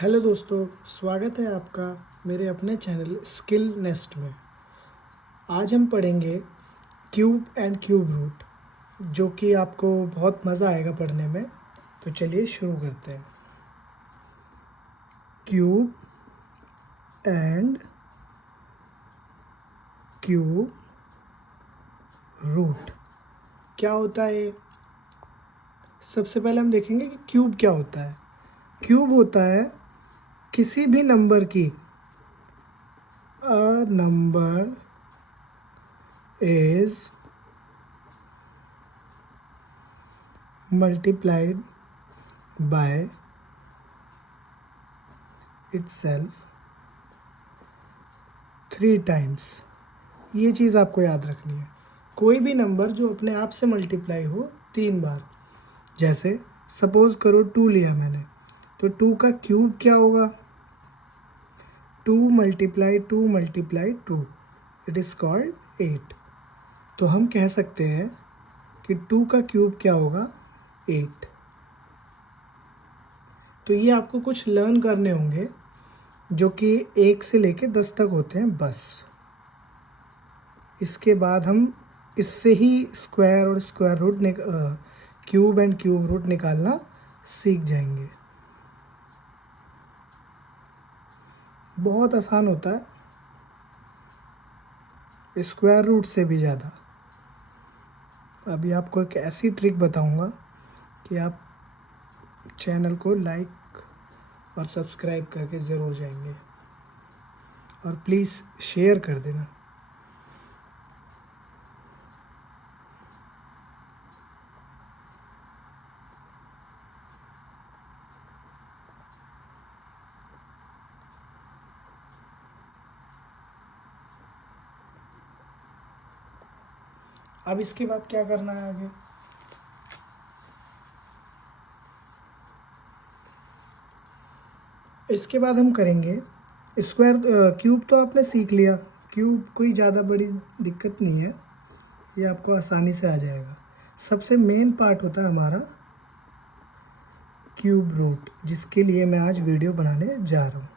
Hello दोस्तों, स्वागत है आपका मेरे अपने चैनल स्किल नेस्ट में। आज हम पढ़ेंगे क्यूब एंड क्यूब रूट, जो कि आपको बहुत मज़ा आएगा पढ़ने में। तो चलिए शुरू करते हैं। क्यूब एंड क्यूब रूट क्या होता है ये? सबसे पहले हम देखेंगे कि क्यूब क्या होता है। क्यूब होता है किसी भी नंबर की a number is multiplied by itself 3 times। ये चीज़ आपको याद रखनी है। कोई भी नंबर जो अपने आप से मल्टीप्लाई हो 3 बार। जैसे सपोज करो 2 लिया मैंने, तो 2 का क्यूब क्या होगा? 2 multiply 2 multiply 2, it is called 8। तो हम कह सकते हैं कि 2 का क्यूब क्या होगा? 8। तो ये आपको कुछ लर्न करने होंगे जो कि 1 से लेके 10 तक होते हैं बस। इसके बाद हम इससे ही स्क्वायर और square root cube and cube root निकालना सीख जाएंगे। बहुत आसान होता है, स्क्वायर रूट से भी ज़्यादा। अभी आपको एक ऐसी ट्रिक बताऊंगा कि आप चैनल को लाइक और सब्सक्राइब करके ज़रूर जाएंगे, और प्लीज़ शेयर कर देना। अब इसके बाद क्या करना है आगे? इसके बाद हम करेंगे स्क्वायर क्यूब। तो आपने सीख लिया, क्यूब कोई ज़्यादा बड़ी दिक्कत नहीं है, ये आपको आसानी से आ जाएगा। सबसे मेन पार्ट होता है हमारा क्यूब रूट, जिसके लिए मैं आज वीडियो बनाने जा रहा हूँ।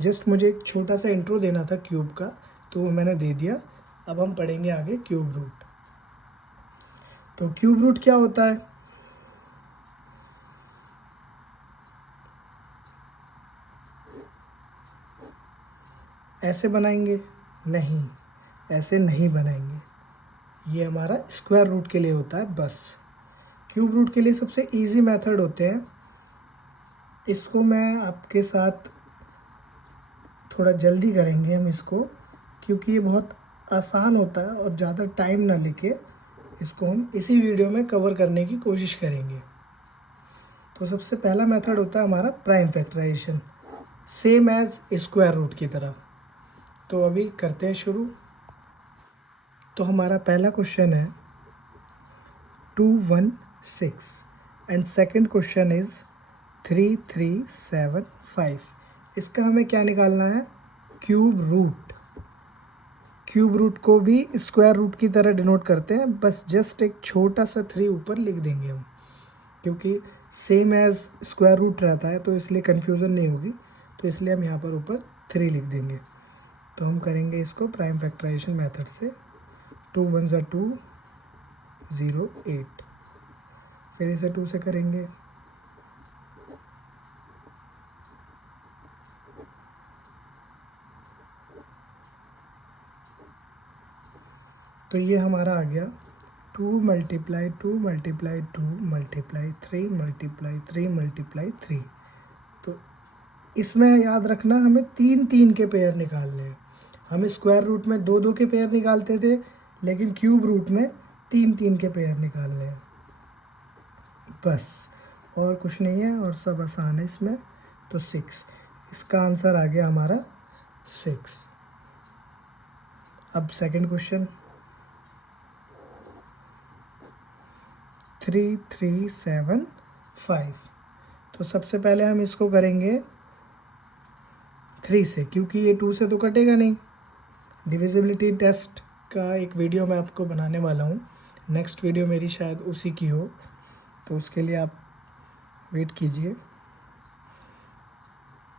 जस्ट मुझे एक छोटा सा इंट्रो देना था क्यूब का, तो वो मैंने दे दिया। अब हम पढ़ेंगे आगे क्यूब रूट। तो क्यूब रूट क्या होता है? ऐसे बनाएंगे? नहीं, ऐसे नहीं बनाएंगे। ये हमारा स्क्वायर रूट के लिए होता है बस। क्यूब रूट के लिए सबसे इजी मेथड होते हैं। इसको मैं आपके साथ थोड़ा जल्दी करेंगे हम इसको, क्योंकि ये बहुत आसान होता है और ज़्यादा टाइम ना लेके इसको हम इसी वीडियो में कवर करने की कोशिश करेंगे। तो सबसे पहला मेथड होता है हमारा prime factorization, same as square root की तरह। तो अभी करते हैं शुरू। तो हमारा पहला क्वेश्चन है 216 एंड सेकंड क्वेश्चन इज 3375। इसका हमें क्या निकालना है? Cube root. क्यूब रूट को भी स्क्वायर रूट की तरह डिनोट करते हैं, बस जस्ट एक छोटा सा 3 ऊपर लिख देंगे हम, क्योंकि सेम एज स्क्वायर रूट रहता है, तो इसलिए कन्फ्यूज़न नहीं होगी। तो इसलिए हम यहाँ पर ऊपर 3 लिख देंगे। तो हम करेंगे इसको प्राइम फैक्टराइजेशन मेथड से। 2 1 ज़ा 2, 0 8। फिर इसे 2 से करेंगे। तो ये हमारा आ गया 2 multiply 2 multiply 2 multiply 3 multiply 3 multiply 3। तो इसमें याद रखना, हमें 3 3 के पेयर निकालने हैं। हम स्क्वायर रूट में 2 2 के पेयर निकालते थे, लेकिन क्यूब रूट में 3 3 के पेयर निकालने हैं बस, और कुछ नहीं है, और सब आसान है इसमें। तो 6, इसका आंसर आ गया हमारा 6। अब सेकंड क्वेश्चन 3375। तो सबसे पहले हम इसको करेंगे 3 से, क्योंकि ये 2 से तो कटेगा नहीं। डिविजिबिलिटी टेस्ट का एक वीडियो मैं आपको बनाने वाला हूँ, नेक्स्ट वीडियो मेरी शायद उसी की हो, तो उसके लिए आप वेट कीजिए।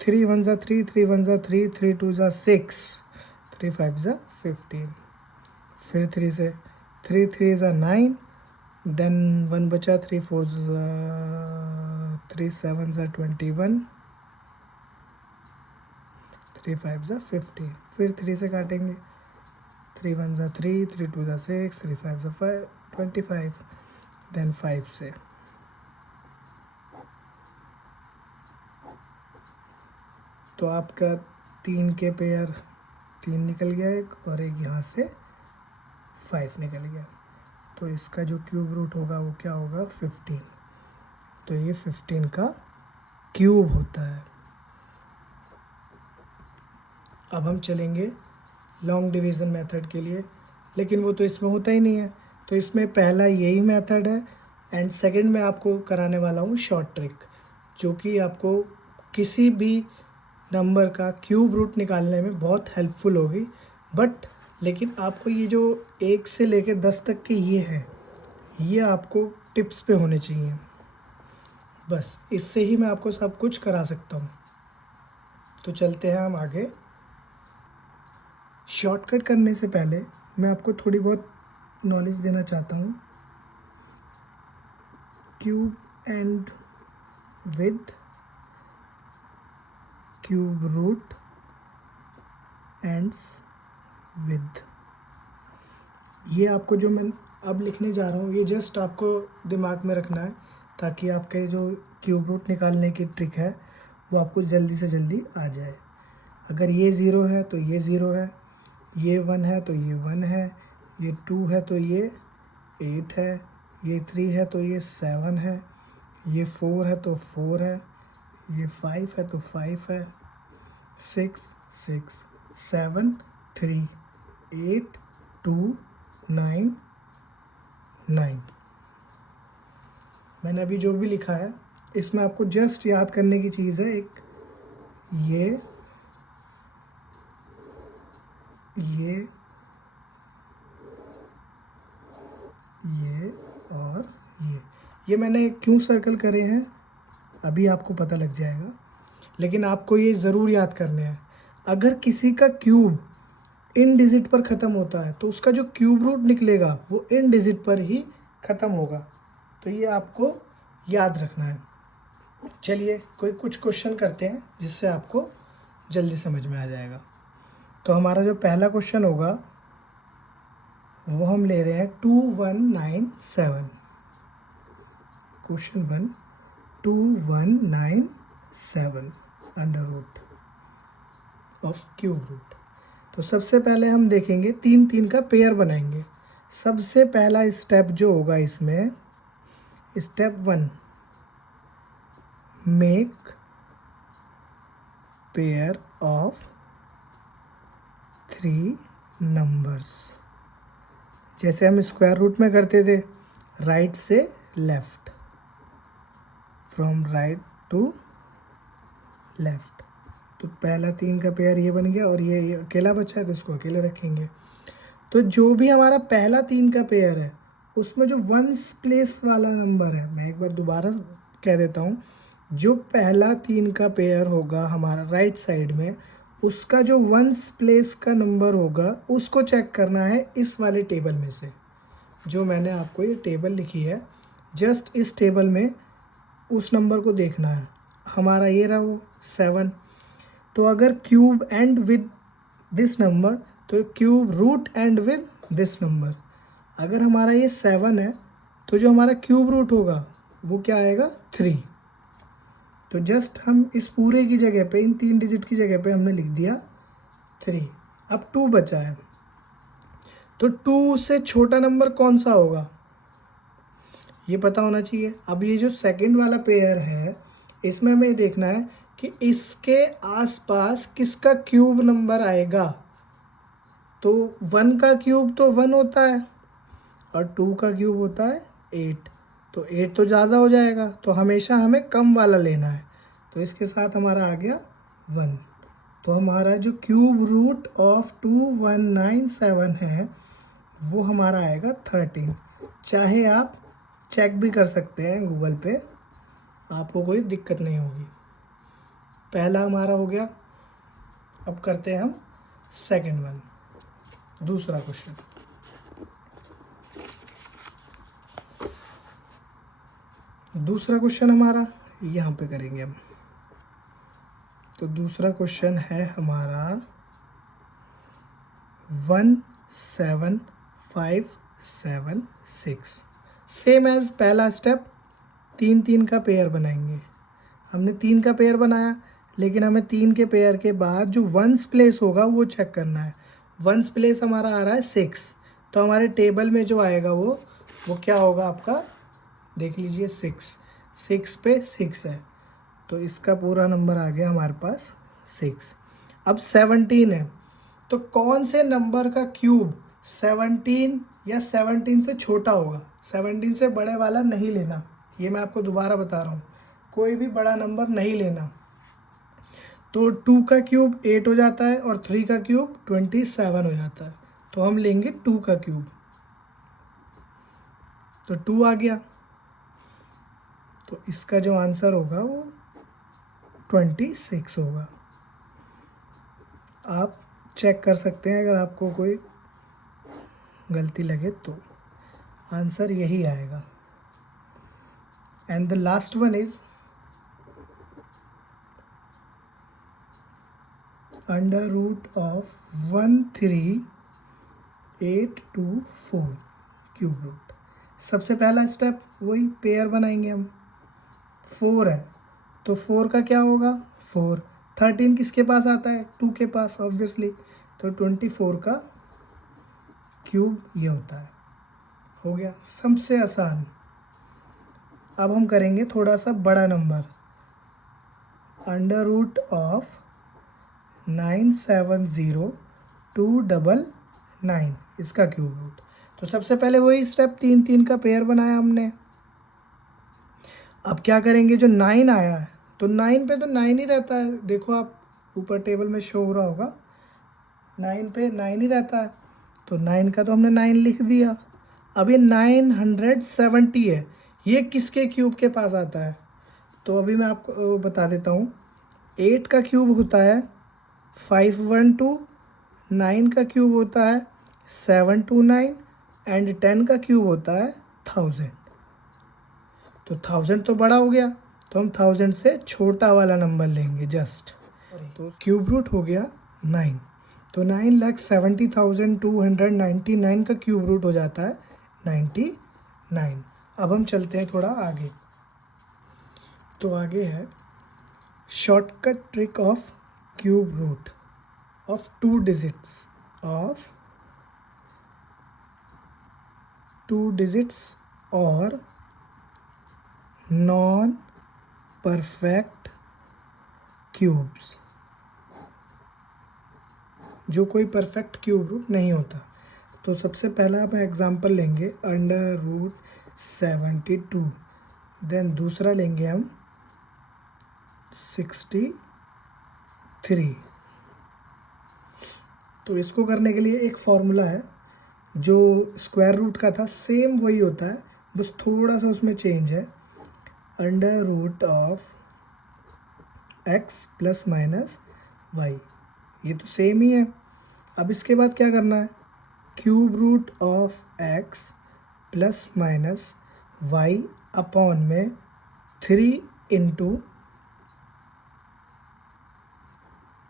3 1 ज़ा 3, 3 1 ज़ा 3, 3 2 ज़ा 6, 3 5 ज़ा 15, फिर 3 से 3 3 ज़ा 9, देन 1 बचा, 3 4 ज़ा 3 7 ज़ा 21, 3 5 ज़ा 15, फिर 3 से काटेंगे, 3 1 ज़ा 3, 3 2 ज़ा 6, 3 5 ज़ा 5 25, देन 5 से तो आपका 3 के पेयर 3 निकल गया एक, और एक यहाँ से 5 निकल गया। तो इसका जो क्यूब रूट होगा वो क्या होगा 15। तो ये 15 का क्यूब होता है। अब हम चलेंगे लॉन्ग डिवीज़न मेथड के लिए, लेकिन वो तो इसमें होता ही नहीं है। तो इसमें पहला यही मेथड है, एंड सेकंड में आपको कराने वाला हूँ शॉर्ट ट्रिक, जो कि आपको किसी भी नंबर का क्यूब रूट निकालने में बहुत हेल्पफुल होगी। बट लेकिन आपको ये जो 1 से लेकर 10 तक के ये हैं, ये आपको टिप्स पे होने चाहिए। बस इससे ही मैं आपको सब कुछ करा सकता हूँ। तो चलते हैं हम आगे। शॉर्टकट करने से पहले मैं आपको थोड़ी बहुत नॉलेज देना चाहता हूँ। Cube end with, cube root ends with, ये आपको जो मैं अब लिखने जा रहा हूँ ये जस्ट आपको दिमाग में रखना है, ताकि आपके जो क्यूब रूट निकालने की ट्रिक है वो आपको जल्दी से जल्दी आ जाए। अगर ये 0 है तो ये 0 है, ये 1 है तो ये 1 है, ये 2 है तो ये 8 है, ये 3 है तो ये 7 है, ये 4 है तो 4 है, ये 5 है तो 5 है, 6 6 7 3 8 2 9 9। मैंने अभी जो भी लिखा है इसमें आपको जस्ट याद करने की चीज़ है, एक ये और ये मैंने क्यों सर्कल करे हैं अभी आपको पता लग जाएगा, लेकिन आपको ये ज़रूर याद करने हैं। अगर किसी का क्यूब इन डिजिट पर ख़त्म होता है तो उसका जो क्यूब रूट निकलेगा वो इन डिजिट पर ही ख़त्म होगा। तो ये आपको याद रखना है। चलिए कुछ क्वेश्चन करते हैं जिससे आपको जल्दी समझ में आ जाएगा। तो हमारा जो पहला क्वेश्चन होगा वो हम ले रहे हैं 2197। Question 1 2197 under root of cube root. तो सबसे पहले हम देखेंगे 3 3 का पेयर बनाएंगे। सबसे पहला स्टेप जो होगा इसमें, step 1, make pair of 3 numbers. जैसे हम स्क्वायर रूट में करते थे, राइट से left, from right to left. तो पहला 3 का पेयर ये बन गया, और ये अकेला बचा है तो इसको अकेले रखेंगे। तो जो भी हमारा पहला 3 का पेयर है उसमें जो 1s प्लेस वाला नंबर है, मैं एक बार दोबारा कह देता हूँ, जो पहला 3 का पेयर होगा हमारा राइट साइड में, उसका जो 1s प्लेस का नंबर होगा उसको चेक करना है इस वाले टेबल में से। जो मैंने आपको ये टेबल लिखी है, जस्ट इस टेबल में उस नंबर को देखना है। हमारा ये रहा वो 7। तो अगर cube end with this number, तो cube root end with this number. अगर हमारा ये 7 है तो जो हमारा क्यूब रूट होगा वो क्या आएगा 3। तो जस्ट हम इस पूरे की जगह पे, इन 3 डिजिट की जगह पे हमने लिख दिया 3। अब 2 बचा है, तो 2 से छोटा नंबर कौन सा होगा ये पता होना चाहिए। अब ये जो सेकंड वाला पेयर है इसमें हमें देखना है कि इसके आसपास किसका क्यूब नंबर आएगा। तो 1 का क्यूब तो 1 होता है और 2 का क्यूब होता है 8। तो 8 तो ज़्यादा हो जाएगा, तो हमेशा हमें कम वाला लेना है। तो इसके साथ हमारा आ गया 1। तो हमारा जो क्यूब रूट ऑफ 2197 है वो हमारा आएगा 13। चाहे आप चेक भी कर सकते हैं गूगल पे, आपको कोई दिक्कत नहीं होगी। पहला हमारा हो गया। अब करते हैं हम सेकंड वन, दूसरा क्वेश्चन। दूसरा क्वेश्चन हमारा यहाँ पे करेंगे हम। तो दूसरा क्वेश्चन है हमारा 17576। सेम एज पहला स्टेप, 3 का पेयर बनाएंगे। हमने 3 का पेयर बनाया, लेकिन हमें 3 के पेयर के बाद जो वंस प्लेस होगा वो चेक करना है। वंस प्लेस हमारा आ रहा है 6, तो हमारे टेबल में जो आएगा वो क्या होगा आपका, देख लीजिए 6 पे 6 है, तो इसका पूरा नंबर आ गया हमारे पास 6। अब 17 है, तो कौन से नंबर का क्यूब 17 या 17 से छोटा होगा। 17 से बड़े वाला नहीं लेना, ये मैं आपको दोबारा बता रहा हूँ, कोई भी बड़ा नंबर नहीं लेना। तो 2 का क्यूब 8 हो जाता है और 3 का क्यूब 27 हो जाता है, तो हम लेंगे 2 का क्यूब। तो 2 आ गया, तो इसका जो आंसर होगा वो 26 होगा। आप चेक कर सकते हैं अगर आपको कोई गलती लगे तो। आंसर यही आएगा। And the last one is under root of 13824 cube root. सबसे पहला स्टेप वही पेयर बनाएंगे हम। 4 है, तो 4 का क्या होगा 4। 13 किसके पास आता है 2 के पास ऑब्वियसली, तो 24 का क्यूब ये होता है। हो गया सबसे आसान। अब हम करेंगे थोड़ा सा बड़ा नंबर, अंडर रूट ऑफ 970299 इसका क्यूब रूट। तो सबसे पहले वही स्टेप, 3 का पेयर बनाया हमने। अब क्या करेंगे, जो 9 आया है, तो 9 पे तो 9 ही रहता है, देखो आप ऊपर टेबल में शो हो रहा होगा, 9 पे 9 ही रहता है, तो 9 का तो हमने 9 लिख दिया। अब ये 970 है, ये किसके क्यूब के पास आता है, तो अभी मैं आपको बता देता हूँ। 8 का क्यूब होता है 512, 9 का क्यूब होता है 729 एंड 10 का क्यूब होता है 1000। तो 1000 तो बड़ा हो गया, तो हम 1000 से छोटा वाला नंबर लेंगे जस्ट। तो क्यूब रूट हो गया 9, तो 9,70,299 का क्यूब रूट हो जाता है 99। अब हम चलते हैं थोड़ा आगे। तो आगे है shortcut trick of cube root of 2 digits और नॉन परफेक्ट क्यूब्स, जो कोई परफेक्ट क्यूब रूट नहीं होता। तो सबसे पहला आप एग्जांपल लेंगे अंडर रूट 72, देन दूसरा लेंगे हम 63। तो इसको करने के लिए एक फॉर्मूला है, जो स्क्वायर रूट का था सेम वही होता है, बस थोड़ा सा उसमें चेंज है। Under root of x plus minus y, ये तो सेम ही है। अब इसके बाद क्या करना है, cube root of x plus minus y upon में 3 इंटू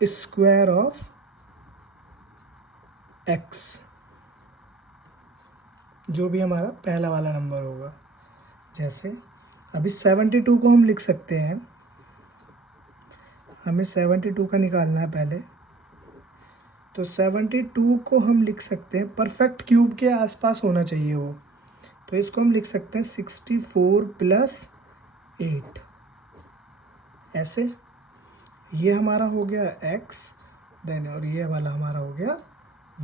स्क्वायर ऑफ x, जो भी हमारा पहला वाला नंबर होगा। जैसे अभी 72 को हम लिख सकते हैं, हमें 72 का निकालना है पहले, तो 72 को हम लिख सकते हैं, परफेक्ट क्यूब के आसपास होना चाहिए वो, तो इसको हम लिख सकते हैं 64 प्लस 8 ऐसे। ये हमारा हो गया x, देन और ये वाला हमारा हो गया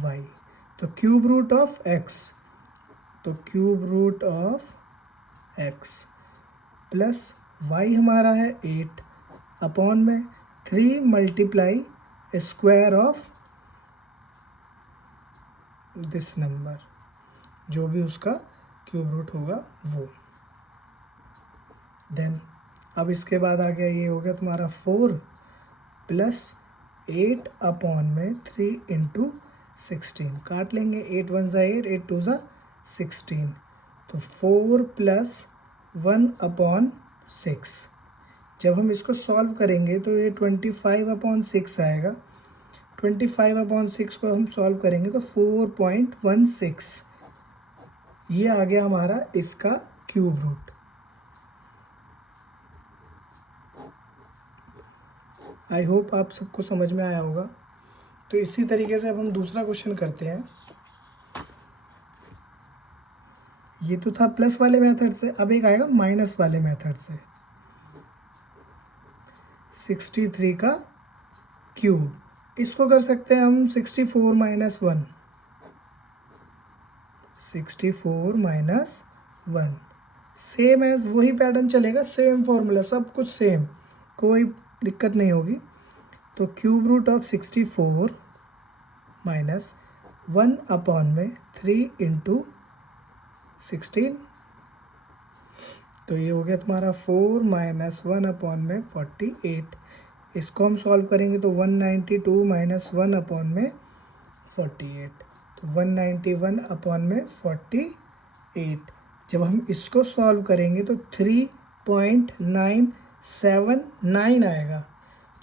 y। तो क्यूब रूट ऑफ x, तो cube root of x plus y हमारा है 8 अपॉन में 3 multiply square of this number, जो भी उसका क्यूब रूट होगा वो। देन अब इसके बाद आ गया, ये हो गया तुम्हारा 4 प्लस 8 अपॉन में 3 इंटू 16 काट लेंगे, 8 1 ज़ा 8, 8 2 ज़ा 16, तो 4 प्लस 1 अपॉन 6। जब हम इसको सॉल्व करेंगे तो ये 25 अपॉन 6 आएगा। 25 अपॉन 6 को हम सॉल्व करेंगे तो 4.16 ये आ गया हमारा इसका क्यूब रूट। आई होप आप सबको समझ में आया होगा। तो इसी तरीके से अब हम दूसरा क्वेश्चन करते हैं। ये तो था प्लस वाले मेथड से, अब एक आएगा माइनस वाले मेथड से। 63 का क्यूब, इसको कर सकते हैं हम 64 माइनस 1, 64 माइनस 1, सेम एज वही पैटर्न चलेगा, सेम फॉर्मूला, सब कुछ सेम, कोई दिक्कत नहीं होगी। तो cube root of 64 minus 1 upon में 3 इंटू 16, तो ये हो गया तुम्हारा 4 माइनस 1 अपॉन में 48। इसको हम सॉल्व करेंगे तो 192 माइनस 1 अपॉन में 48, तो 191 अपॉन में 48। जब हम इसको सॉल्व करेंगे तो 3.979 आएगा।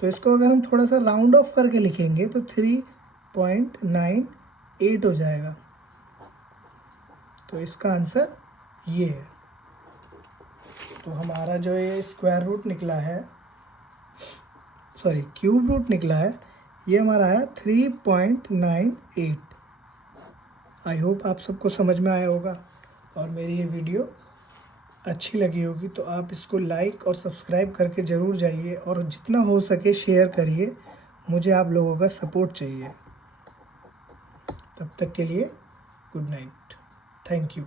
तो इसको अगर हम थोड़ा सा राउंड ऑफ करके लिखेंगे तो 3.98 हो जाएगा। तो इसका आंसर ये है। तो हमारा जो ये स्क्वायर रूट निकला है, सॉरी क्यूब रूट निकला है, ये हमारा है 3.98। आई होप आप सबको समझ में आया होगा और मेरी ये वीडियो अच्छी लगी होगी। तो आप इसको लाइक और सब्सक्राइब करके ज़रूर जाइए और जितना हो सके शेयर करिए, मुझे आप लोगों का सपोर्ट चाहिए। तब तक के लिए गुड नाइट, थैंक यू।